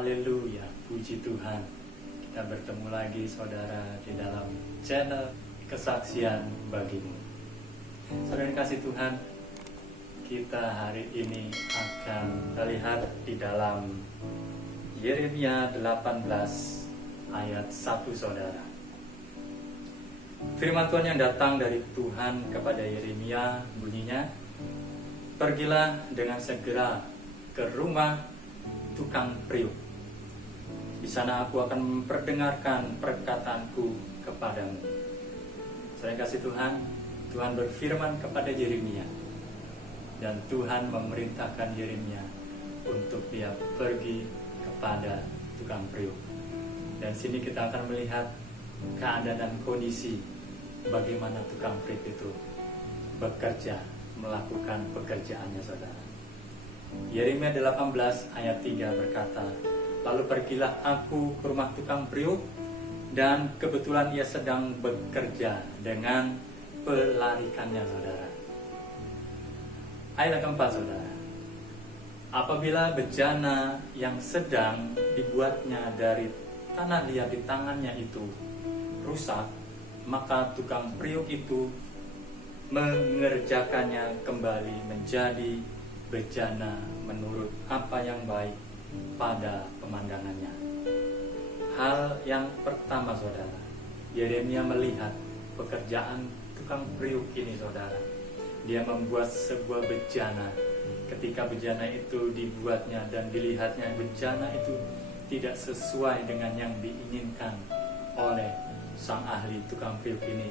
Haleluya, puji Tuhan. Kita bertemu lagi saudara di dalam channel Kesaksian Bagimu. Saudara yang kasih Tuhan, kita hari ini akan melihat di dalam Yeremia 18 ayat 1 saudara. Firman Tuhan yang datang dari Tuhan kepada Yeremia bunyinya, "Pergilah dengan segera ke rumah tukang priuk. Di sana aku akan memperdengarkan perkataanku kepadamu." Saya kasih Tuhan, Tuhan berfirman kepada Yeremia, dan Tuhan memerintahkan Yeremia untuk dia pergi kepada tukang priuk. Dan sini kita akan melihat keadaan dan kondisi bagaimana tukang priuk itu bekerja, melakukan pekerjaannya saudara. Yeremia 18 ayat 3 berkata, "Lalu pergilah aku ke rumah tukang priuk, dan kebetulan ia sedang bekerja dengan pelarikannya," saudara. Ayat keempat saudara, "Apabila bejana yang sedang dibuatnya dari tanah liat di tangannya itu rusak, maka tukang priuk itu mengerjakannya kembali menjadi bejana menurut apa yang baik pada pemandangannya." Hal yang pertama saudara, Yeremia melihat pekerjaan tukang priuk ini saudara. Dia membuat sebuah bejana. Ketika bejana itu dibuatnya dan dilihatnya bejana itu tidak sesuai dengan yang diinginkan oleh sang ahli tukang priuk ini,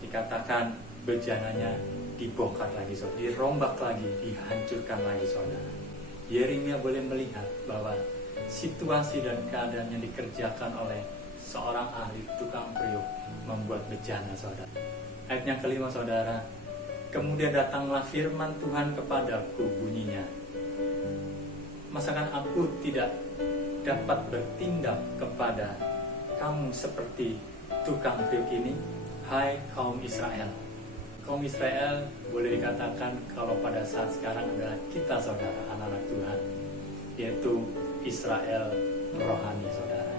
dikatakan bejananya dibongkar lagi saudara, dirombak lagi, dihancurkan lagi saudara. Yeremia boleh melihat bahwa situasi dan keadaan yang dikerjakan oleh seorang ahli tukang priuk membuat bejana saudara. Ayat yang kelima saudara, "Kemudian datanglah firman Tuhan kepadaku bunyinya, masakan aku tidak dapat bertindak kepada kamu seperti tukang priuk ini, hai kaum Israel." Kaum Israel boleh dikatakan kalau pada saat sekarang adalah kita saudara, anak-anak Tuhan, yaitu Israel rohani saudara.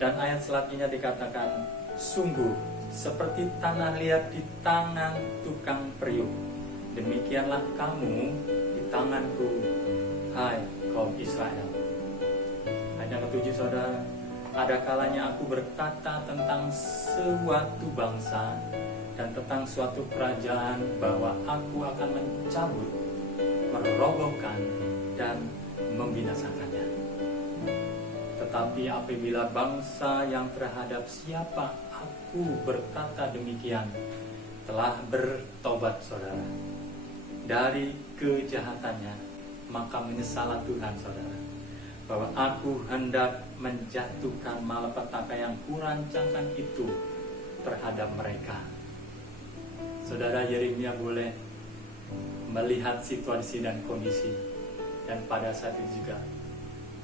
Dan ayat selanjutnya dikatakan, "Sungguh seperti tanah liat di tangan tukang priuk, demikianlah kamu di tanganku, hai kaum Israel." Ayat yang ketujuh saudara, "Ada kalanya aku berkata tentang suatu bangsa dan tentang suatu kerajaan bahwa aku akan mencabut, merobohkan, dan membinasakannya. Tetapi apabila bangsa yang terhadap siapa aku berkata demikian telah bertobat saudara dari kejahatannya, maka menyesalah Tuhan saudara, bahwa aku hendak menjatuhkan malapetaka yang kurancangkan itu terhadap mereka." Saudara, Yeremia boleh melihat situasi dan kondisi, dan pada saat itu juga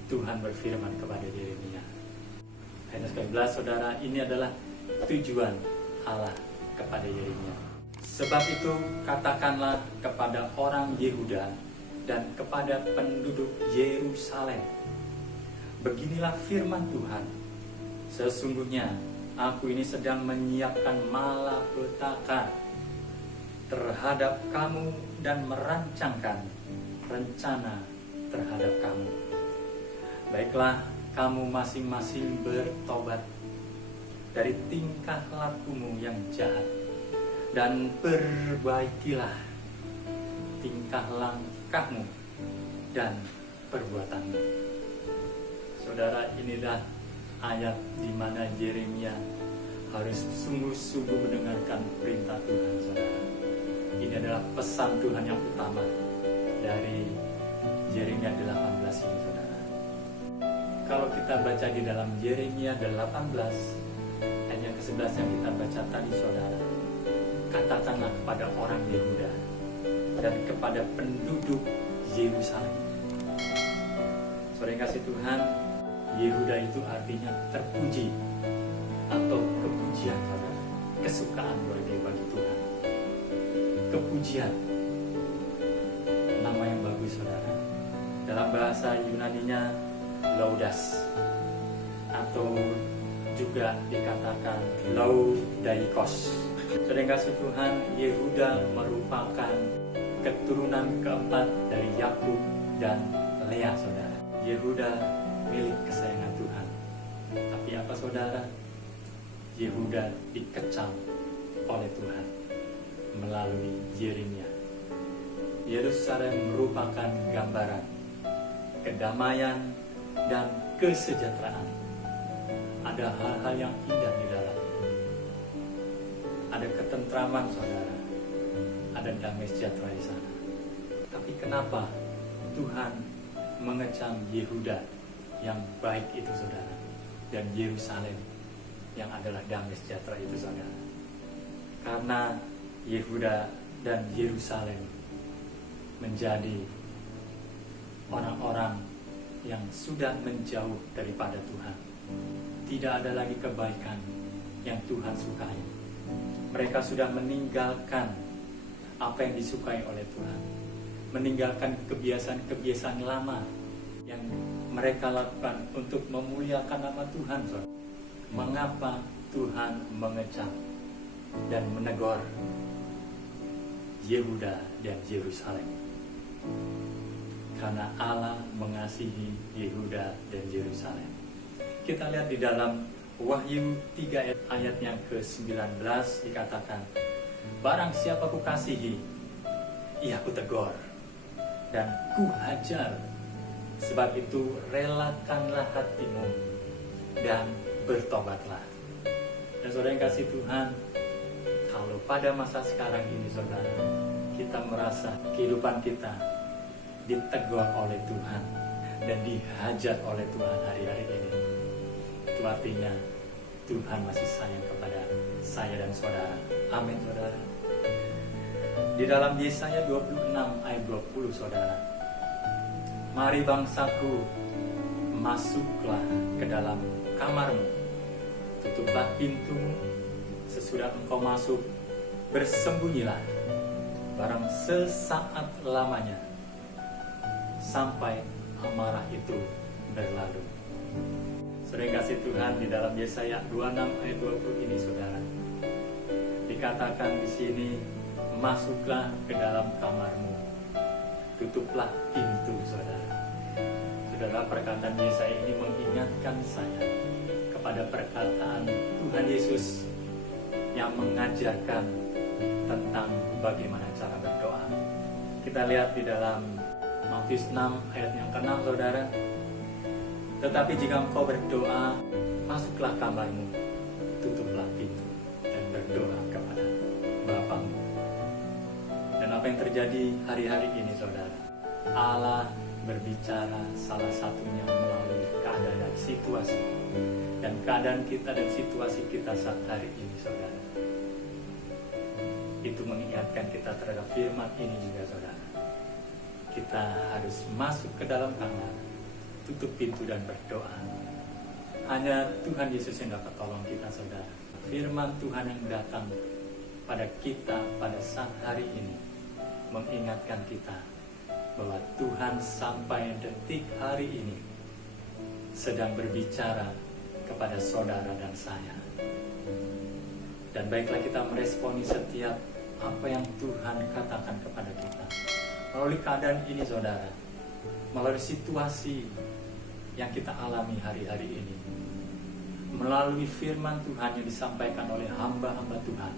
Tuhan berfirman kepada Yeremia. Ayat 11 saudara, ini adalah tujuan Allah kepada Yeremia. "Sebab itu katakanlah kepada orang Yehuda dan kepada penduduk Yerusalem, beginilah firman Tuhan, sesungguhnya aku ini sedang menyiapkan malapetaka terhadap kamu dan merancangkan rencana terhadap kamu. Baiklah, kamu masing-masing bertobat dari tingkah lakumu yang jahat, dan perbaikilah tingkah langkahmu dan perbuatanmu." Saudara, inilah ayat di mana Yeremia harus sungguh-sungguh mendengarkan perintah Tuhan saudara. Ini adalah pesan Tuhan yang utama dari Yeremia 18 ini saudara. Kalau kita baca di dalam Yeremia 18 ayat yang ke-11 yang kita baca tadi saudara, "Katakanlah kepada orang Yehuda dan kepada penduduk Yerusalem." Saudara yang kasih Tuhan, Yehuda itu artinya terpuji atau kepujian saudara, kesukaan bagi Tuhan, kepujian, nama yang bagus saudara. Dalam bahasa Yunaninya Laudas, atau juga dikatakan Laudaikos. Saudara yang kasih Tuhan, Yehuda merupakan keturunan keempat dari Yakub dan Lea, saudara. Yehuda milik kesayangan Tuhan. Tapi apa saudara? Yehuda dikecam oleh Tuhan melalui Yeremia. Yerusalem merupakan gambaran kedamaian dan kesejahteraan. Ada hal-hal yang indah di dalam. Ada ketentraman, saudara. Ada damai sejahtera di sana. Tapi kenapa Tuhan mengecam Yehuda yang baik itu, saudara, dan Yerusalem yang adalah damai sejahtera itu, saudara? Karena Yehuda dan Yerusalem menjadi orang-orang yang sudah menjauh daripada Tuhan. Tidak ada lagi kebaikan yang Tuhan sukai. Mereka sudah meninggalkan apa yang disukai oleh Tuhan, meninggalkan kebiasaan-kebiasaan lama yang mereka lakukan untuk memuliakan nama Tuhan. Mengapa Tuhan mengecam dan menegur Yehuda dan Yerusalem? Karena Allah mengasihi Yehuda dan Yerusalem. Kita lihat di dalam Wahyu 3 ayatnya ke-19 dikatakan, barang siapa ku kasihi, ia ku tegur dan ku hajar. Sebab itu relakanlah hatimu dan bertobatlah. Dan saudara yang kasih Tuhan, kalau pada masa sekarang ini, saudara, kita merasa kehidupan kita ditegur oleh Tuhan dan dihajar oleh Tuhan hari-hari ini, itu artinya Tuhan masih sayang kepada saya dan saudara. Amin, saudara. Di dalam Yesaya 26 ayat 20, saudara, mari bangsaku, masuklah ke dalam kamarmu, tutuplah pintumu, sesudah engkau masuk, bersembunyilah barang sesaat lamanya, sampai amarah itu berlalu. Saudara yang kasih Tuhan, di dalam Yesaya 26 ayat 20 ini, saudara, dikatakan di sini, masuklah ke dalam kamarmu, tutuplah pintu, saudara. Saudara, perkataan Yesaya ini mengingatkan saya kepada perkataan Tuhan Yesus yang mengajarkan tentang bagaimana cara berdoa. Kita lihat di dalam Matius 6 ayat yang ke-6, saudara. Tetapi jika engkau berdoa, masuklah kamarmu, tutuplah pintu, dan berdoa kepada Bapamu. Dan apa yang terjadi hari-hari ini, saudara? Allah berbicara salah satunya melalui keadaan dan situasi. Dan keadaan kita dan situasi kita saat hari ini, saudara, itu mengingatkan kita terhadap firman ini juga, saudara. Kita harus masuk ke dalam kamar, tutup pintu dan berdoa. Hanya Tuhan Yesus yang dapat tolong kita, saudara. Firman Tuhan yang datang pada kita pada saat hari ini mengingatkan kita bahwa Tuhan sampai detik hari ini sedang berbicara kepada saudara dan saya. Dan baiklah kita meresponi setiap apa yang Tuhan katakan kepada kita. Melalui keadaan ini, saudara, melalui situasi yang kita alami hari-hari ini, melalui firman Tuhan yang disampaikan oleh hamba-hamba Tuhan,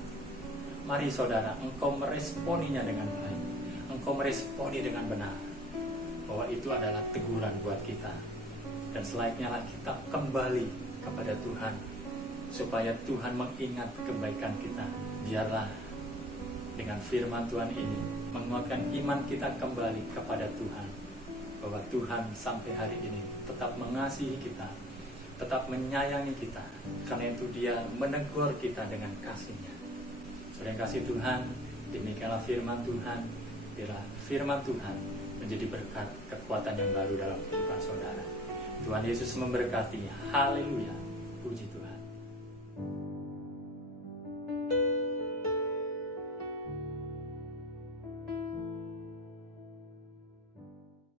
mari saudara, engkau meresponinya dengan baik, engkau meresponi dengan benar, bahwa itu adalah teguran buat kita. Dan selayaknya lah kita kembali kepada Tuhan, supaya Tuhan mengingat kebaikan kita. Biarlah dengan firman Tuhan ini menguatkan iman kita kembali kepada Tuhan, bahwa Tuhan sampai hari ini tetap mengasihi kita, tetap menyayangi kita. Karena itu Dia menegur kita dengan kasih-Nya. Saudara yang kasih Tuhan, demikianlah firman Tuhan. Biarlah firman Tuhan menjadi berkat kekuatan yang baru dalam kehidupan saudara. Tuhan Yesus memberkati. Haleluya. Puji Tuhan.